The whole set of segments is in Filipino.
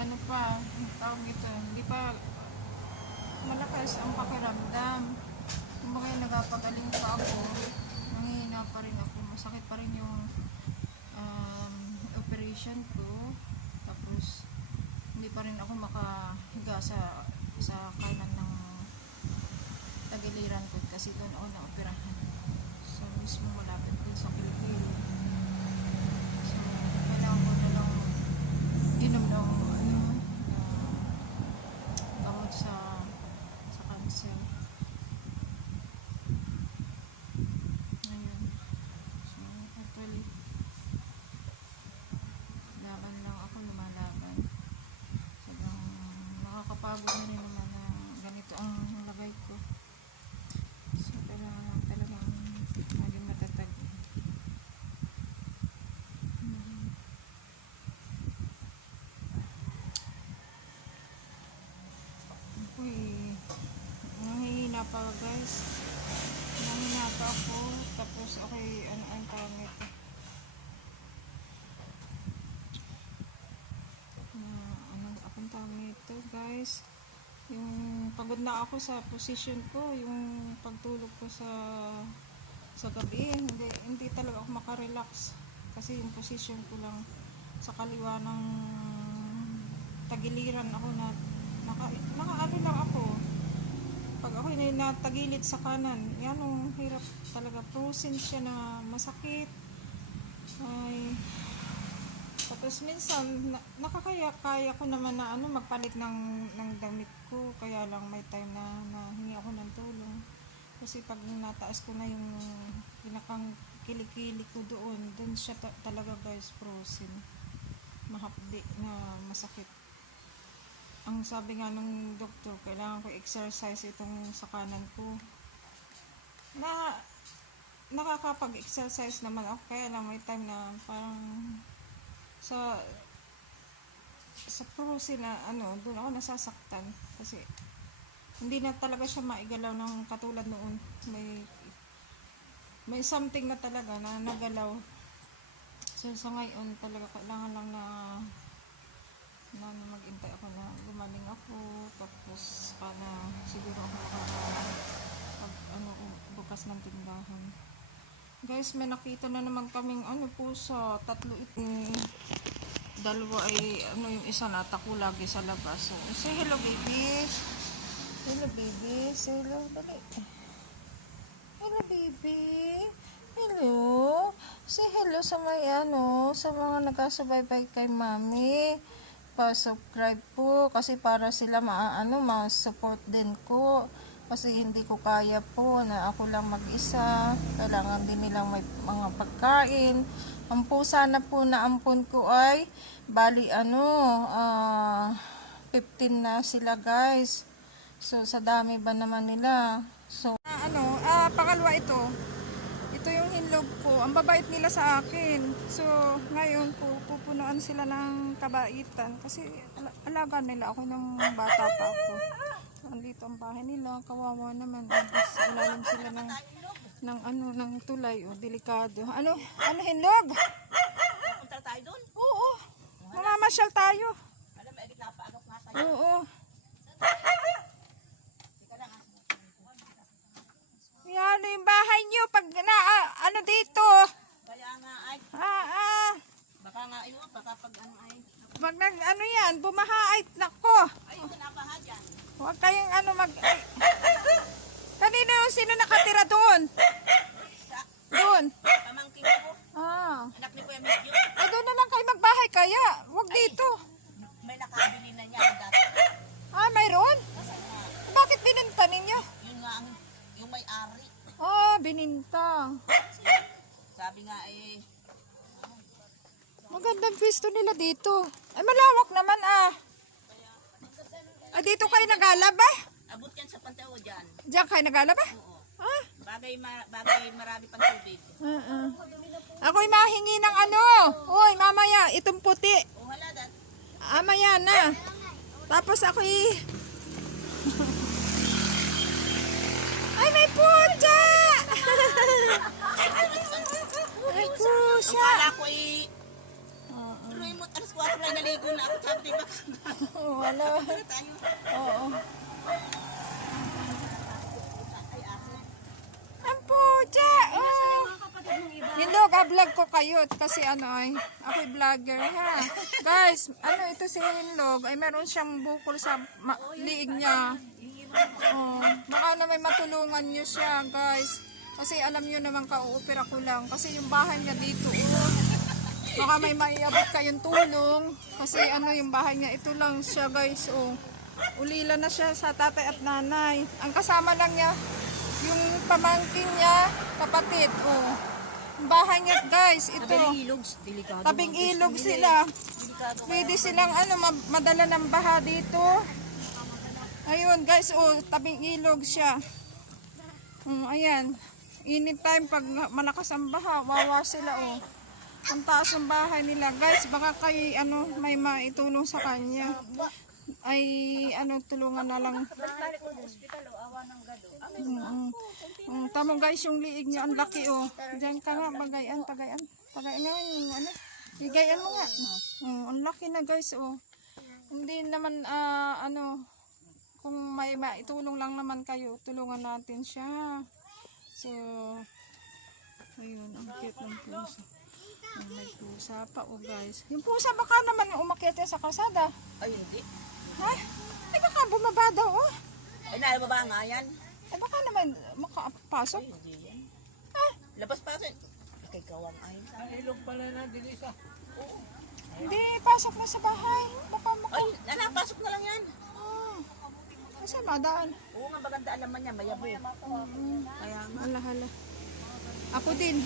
ano pa, tawag ito, hindi pa malakas ang pakiramdam. Kumbaga nagpapagaling pa ako, nanghihina pa rin ako, masakit pa rin yung um, operation ko. Tapos, hindi pa rin ako makahiga sa sa kanan ng tagiliran ko kasi doon ako na-operahan. So, mismo malapit din sa kilikili. So, kailangan ko na lang inom ng ano, na gamot sa sa cancer. Ngayon. So, actually, laban lang ako, lumalaban. Sobrang rin naman na ganito ang lagay ko. So, kailangan lang talagang maging matatag. Uy, nangihina pa guys. Nangihina pa ako. Tapos okay, ano ang tawag nito? Na, ano akong tawag nito guys? Yung pagod na ako sa position ko, yung pagtulog ko sa sa gabi, hindi hindi talaga ako makarelax. Kasi yung position ko lang sa kaliwa ng tagiliran ako na naka, nakaano lang ako. Pag ako na natagilid sa kanan yan ang hirap talaga. Frozen siya na masakit. Ay tapos minsan na, nakakaya kaya ko naman na ano magpalit ng ng damit ko. Kaya lang may time na, na hingi ako ng tulong. Kasi pag nataas ko na yung pinakang kilikili ko doon doon siya ta- talaga guys frozen. Mahapdi na masakit. Ang sabi nga ng doktor kailangan ko exercise itong sa kanan ko. Na nakakapag-exercise naman ako kaya lang may time na parang sa sa frozen na ano doon ako nasasaktan. Kasi hindi na talaga siya maigalaw ng katulad noon. May may something na talaga na nagalaw. So sa ngayon talaga kailangan lang na na maghintay ako na gumaling ako. Tapos para siguro ako makaka ano bukas ng tindahan guys may nakita na naman kaming ano pusa tatlo ito dalawa ay ano yung isa natako lagi sa labas. So say hello baby. Hello baby. Say hello dali. Hello baby. Hello. Say hello sa may ano sa mga nagkasubaybay kay mami. Pa-subscribe po kasi para sila maano ma-support din ko kasi hindi ko kaya po na ako lang mag-isa kailangan din nilang may mga pagkain ang pusa na po na ampon ko ay bali ano ah 15 na sila guys so sa dami ba naman nila so ano ah pangalawa ito ito yung hinlog ko. Ang babait nila sa akin. So, ngayon po, pupunuan sila ng kabaitan. Kasi ala- alaga nila ako ng bata pa ako. Andito ang bahay nila. Kawawa naman. Tapos, ilalim sila ng, ng ano, ng tulay. O, delikado. Ano? Ano hinlog? Punta tayo doon. Oo. Mamamasyal tayo. Alam mo, edit na paagap nga tayo. Oo. Yan yung bahay nyo. Pag na, ah, ano dito. Kaya nga ay, Ah, ah. baka nga ayun, baka pag ano ay, Wag nag ano yan, bumaha ay nako. Huwag kayong ano mag... Ay. Kanino yung sino nakatira doon? Doon. pamangking ko, Ah. anak ni Kuya Medyo, Eh, doon na lang kayo magbahay kaya. Huwag dito. may nakabili na niya dati. Ah, mayroon? Nga, Bakit bininta ninyo? yun nga ang, yung may-ari. Ah, bininta. Sabi nga eh, Magandang pwesto nila dito. Ay, malawak naman ah. Ah, dito kayo nagalaba? abot yan sa pantao dyan. Diyan kayo nagalaba? Oo. Ah. Bagay, ma- bagay marami pang tubig. Uh-uh. Ako'y mahingi ng ano. Uy, mamaya, itong puti. O wala dat. Amaya na. Tapos ako i... Ay, may pusa! may pusa! Ang kala ko Remote, alas 4 lang naligo na ako. Sabi, di ba? Oh, wala. Tayo? Oo. Ang pucha! Oh. Nilog, vlog ko kayo kasi ano ay, ako'y vlogger ha. Guys, ano ito si Hinlog, ay meron siyang bukol sa liig niya. Oh, baka na may matulungan niyo siya, guys. Kasi alam niyo naman ka-oopera ko lang. Kasi yung bahay niya dito. Baka may maiabot kayong tulong. Kasi ano yung bahay niya, ito lang siya, guys, oh. Ulila na siya sa tatay at nanay. Ang kasama lang niya, yung pamangkin niya, kapatid, oh. Bahay niya, guys, ito. ilog, delikado. Tabing ilog sila. Pwede silang ano, ma- madala ng baha dito. Ayun, guys, oh, tabing ilog siya. Mm, ayan. Anytime pag malakas ang baha, wawa sila, oh. Ang taas ng bahay nila. Guys, baka kay, ano, may maitulong sa kanya. Ay, ano, tulungan na lang. Mm, mm. Mm, tamo guys, yung liig niya, ang laki, oh. Diyan ka nga, bagayan, pagayan. Pagayan nga, ano. Bigayan mo nga. Mm, ang laki na guys, oh. Hindi naman, ah, ano, kung may maitulong lang naman kayo, tulungan natin siya. So, ayun, ang cute ng pusa. Ang may pusa pa, oh guys. Yung pusa baka naman umakyat yan sa kalsada. Ay, hindi. Ha? Ay, baka bumaba daw, oh. Ay, nalababa nga yan. Ay, baka naman makapasok. Ay, hindi yan. Ah, Labas pa rin. Kay kawang ay. hindi, pasok na sa bahay. Baka maka... Ay, nanapasok na lang yan. Ah, kasi madaan. Oo nga, maganda alaman niya, mayabo. Kaya nga. Hala, hala. Ako din.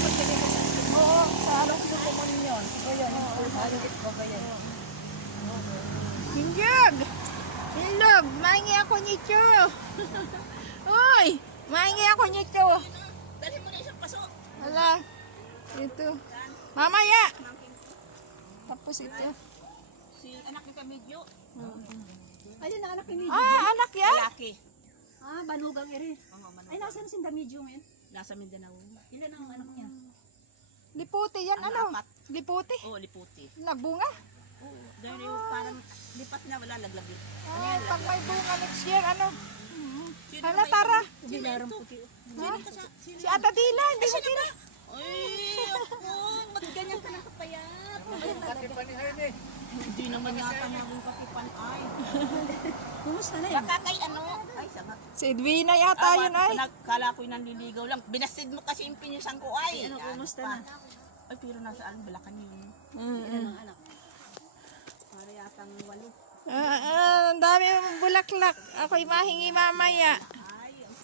Oo, sa araw ko ko yun. O yan, halit mo ba yan? Hinjog! Hinlog! Maingi ako nito! Uy! Maingi ako mo na isang paso. Hala. Ito. Mamaya! Tapos ito. Si anak ni Kamidyo. Ayun ang anak ni Midi. Ah, anak yan? Laki. Ah, banugang iri. Ay, nasaan si Damidyo ngayon? Nasa Mindanao. Ilan ang anak niya? Liputi yan, Ang ano? apat. Liputi? Oo, liputi. Nagbunga? Oo. Dahil yung parang lipat na wala laglag. Ah, pag may bunga next year, ano? Sino Hala, tara. Sino sa... Sino? Si Ata Dila, hindi mo tira. Ay, ako. Ba't ganyan ka nakapayat? Hindi naman yata maging kapipan ay. Kumusta na yan? Baka kay ano? Ay, sama. Si Edwina yata yun ay. Kala ko'y nanliligaw lang. Binasid mo kasi yung pinyusan ko ay. Ano, kumusta na? Ay, pero nasa ang balakan yun. Ilan ang anak? Para yatang walo. Ah, ah, ang dami mong bulaklak. Ako'y mahingi mamaya. Ay, ang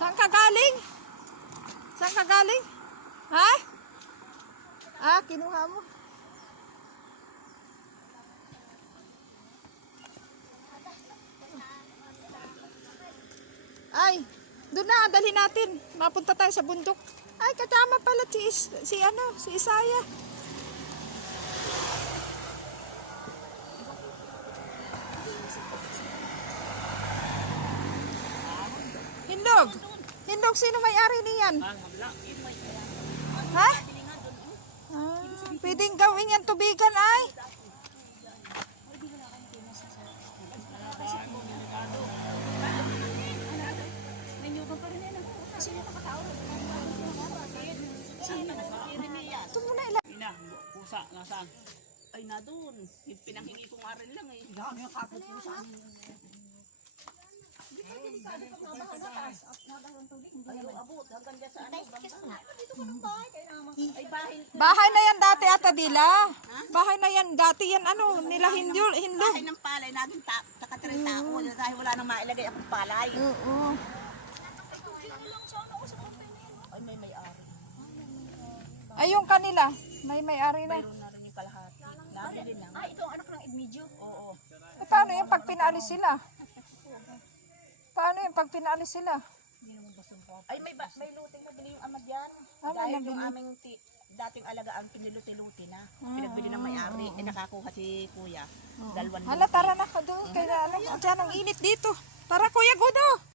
Saan ka galing? Saan ka galing? Ha? Ah, kinuha mo. Ay, doon na, dalhin natin. Mapunta tayo sa bundok. Ay, kasama pala si, si ano, si Isaya. Hindog, sino may-ari niyan? Ha? Ah, pwedeng gawin yan tubigan ay. Ito muna ilan. Ina, pusa, nasaan? Ay, na doon. Yung pinanghingi ko nga rin lang eh. Dami ang kapit mo sa amin. Ayaw abot, hanggang dyan sa ano, bangka. Ay, bahay. Bahay na yan dati ata dila. Bahay na yan dati yan ano nila hindol hindog. Bahay ng palay, naging ta takatirin tao. Dahil wala nang mailagay akong palay. Oo. Ay, may may-ari. Ay yung kanila, may may-ari na. Mayroon na rin yung kalahati. Lang. Ah, ito ang anak ng Edmidyo. Oo. Eh, paano yung pag pinaalis sila? Yung pag pinaalis sila? Ay, may, ba- may luting na bili yung ama dyan. Ah, may Dahil nabili. yung aming ti dating alagaan piniluti-luti na. Pinagbili ng may-ari, eh nakakuha si kuya. Dalawang Hala, tara na ka doon. Kaya ano, dyan ang init dito. Tara, Kuya Gudo.